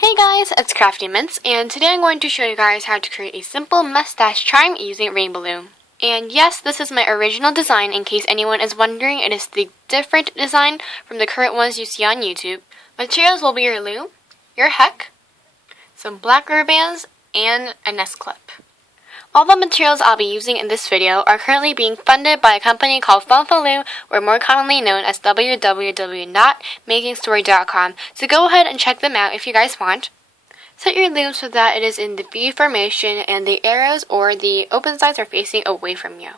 Hey guys, it's CraftyMints, and today I'm going to show you guys how to create a simple mustache charm using RainbowLoom. And yes, this is my original design. In case anyone is wondering, it is the different design from the current ones you see on YouTube. Materials will be your loom, your heck, some black rubber bands, and a nest clip. All the materials I'll be using in this video are currently being funded by a company called Loom, or more commonly known as www.makingstory.com, so go ahead and check them out if you guys want. Set your loom so that it is in the V formation and the arrows or the open sides are facing away from you.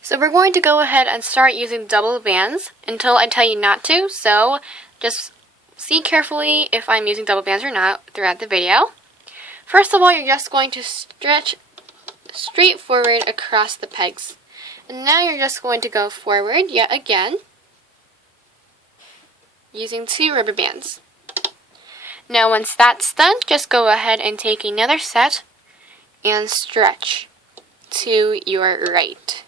So we're going to go ahead and start using double bands until I tell you not to, so just see carefully if I'm using double bands or not throughout the video. First of all, you're just going to stretch straight forward across the pegs. And now you're just going to go forward yet again using 2 rubber bands. Now once that's done, just go ahead and take another set and stretch to your right.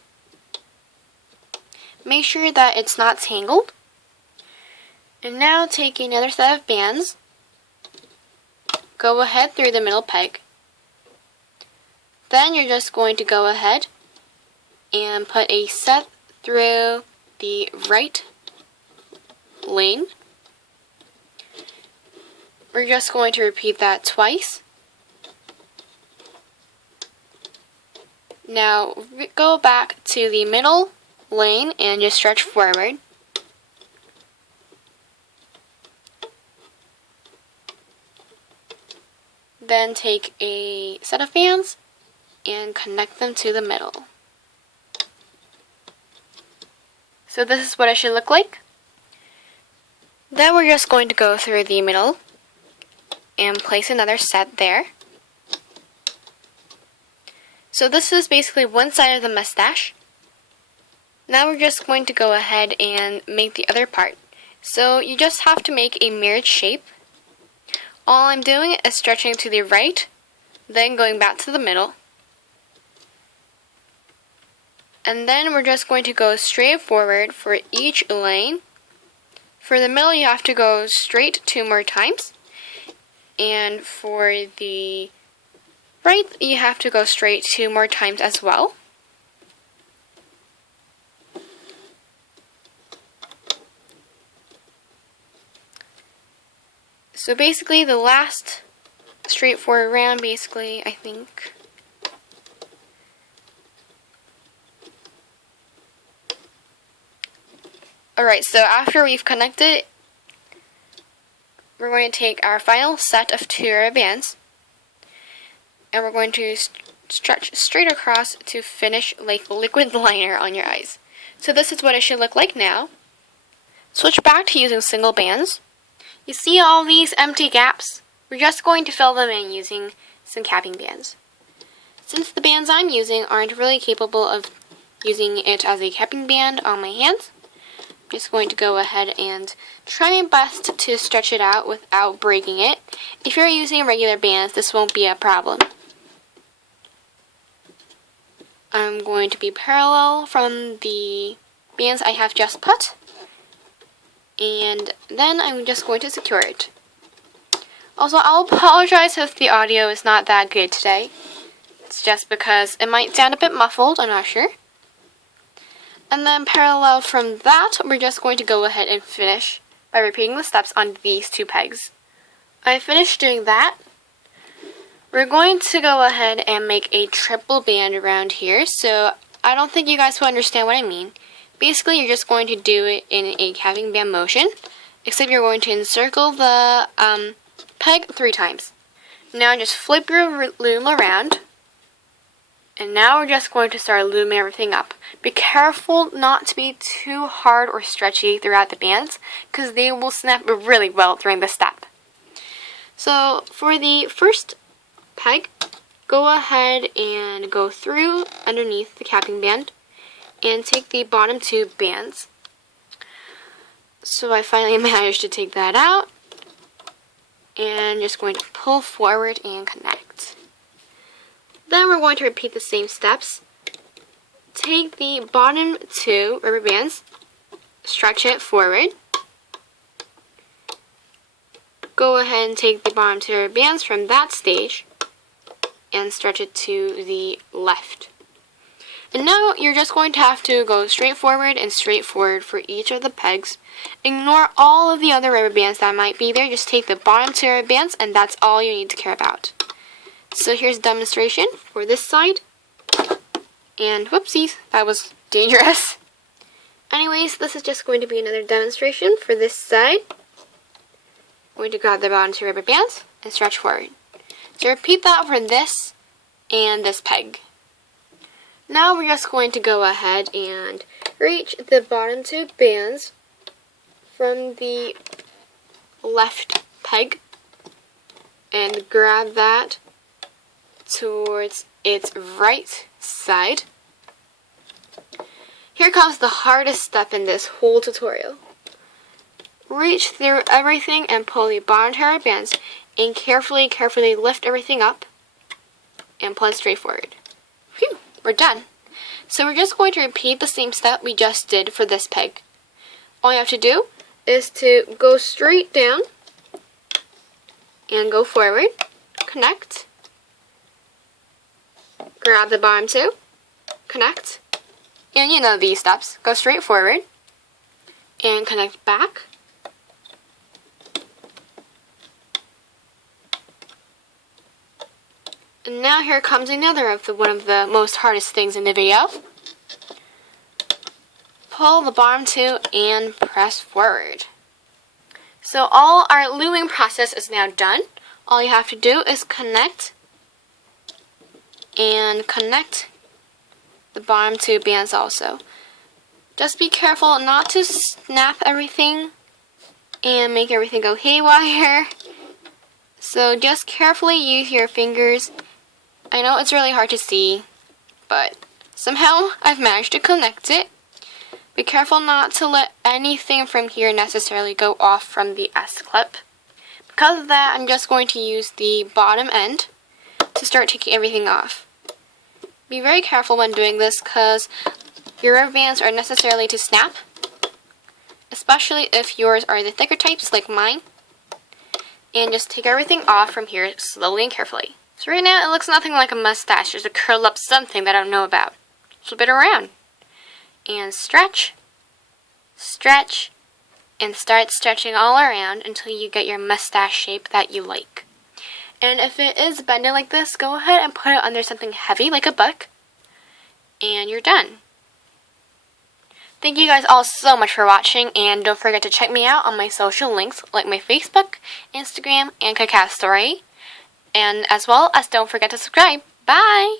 Make sure that it's not tangled. And now take another set of bands. Go ahead through the middle peg. Then you're just going to go ahead and put a set through the right lane. We're just going to repeat that twice. Now go back to the middle lane and just stretch forward. Then take a set of bands and connect them to the middle. So this is what it should look like. Then we're just going to go through the middle and place another set there. So this is basically one side of the mustache. Now we're just going to go ahead and make the other part. So you just have to make a mirrored shape. All I'm doing is stretching to the right, then going back to the middle. And then we're just going to go straight forward for each lane. For the middle, you have to go straight 2 more times. And for the right, you have to go straight 2 more times as well. So basically, the last straightforward round, basically, I think. Alright, so after we've connected, we're going to take our final set of 2 rubber bands, and we're going to stretch straight across to finish like liquid liner on your eyes. So this is what it should look like now. Switch back to using single bands. You see all these empty gaps? We're just going to fill them in using some capping bands. Since the bands I'm using aren't really capable of using it as a capping band on my hands, just going to go ahead and try my best to stretch it out without breaking it. If you're using regular bands, this won't be a problem. I'm going to be parallel from the bands I have just put, and then I'm just going to secure it. Also, I'll apologize if the audio is not that good today. It's just because it might sound a bit muffled, I'm not sure. And then parallel from that, we're just going to go ahead and finish by repeating the steps on these 2 pegs. I finished doing that. We're going to go ahead and make a triple band around here, so I don't think you guys will understand what I mean. Basically, you're just going to do it in a capping band motion, except you're going to encircle the peg 3 times. Now just flip your loom around. And now we're just going to start looming everything up. Be careful not to be too hard or stretchy throughout the bands, because they will snap really well during this step. So for the first peg, go ahead and go through underneath the capping band and take the bottom 2 bands. So I finally managed to take that out, and just going to pull forward and connect. Then we're going to repeat the same steps. Take the bottom 2 rubber bands, stretch it forward, go ahead and take the bottom 2 rubber bands from that stage and stretch it to the left. And now you're just going to have to go straight forward and straight forward for each of the pegs. Ignore all of the other rubber bands that might be there. Just take the bottom 2 rubber bands and that's all you need to care about. So here's a demonstration for this side. And whoopsies, that was dangerous. Anyways, this is just going to be another demonstration for this side. I'm going to grab the bottom 2 rubber bands and stretch forward. So repeat that for this and this peg. Now we're just going to go ahead and reach the bottom 2 bands from the left peg and grab that towards its right side. Here comes the hardest step in this whole tutorial. Reach through everything and pull the bottom 2 rubber bands and carefully lift everything up and pull it straight forward. Phew, we're done. So we're just going to repeat the same step we just did for this peg. All you have to do is to go straight down and go forward, connect, grab the bottom 2, connect, and you know these steps. Go straight forward and connect back. And now here comes another of one of the most hardest things in the video. Pull the bottom 2 and press forward. So all our looming process is now done. All you have to do is connect and connect the bottom 2 bands also. Just be careful not to snap everything and make everything go haywire. So just carefully use your fingers. I know it's really hard to see, but somehow I've managed to connect it. Be careful not to let anything from here necessarily go off from the S-clip. Because of that, I'm just going to use the bottom end to start taking everything off. Be very careful when doing this because your rubber bands are necessarily to snap, especially if yours are the thicker types like mine. And just take everything off from here slowly and carefully. So right now it looks nothing like a mustache. There's a curl up something that I don't know about. Flip it around. And stretch, stretch, and start stretching all around until you get your mustache shape that you like. And if it is bending like this, go ahead and put it under something heavy like a book. And you're done. Thank you guys all so much for watching, and don't forget to check me out on my social links like my Facebook, Instagram, and KakaoStory. And as well as don't forget to subscribe. Bye!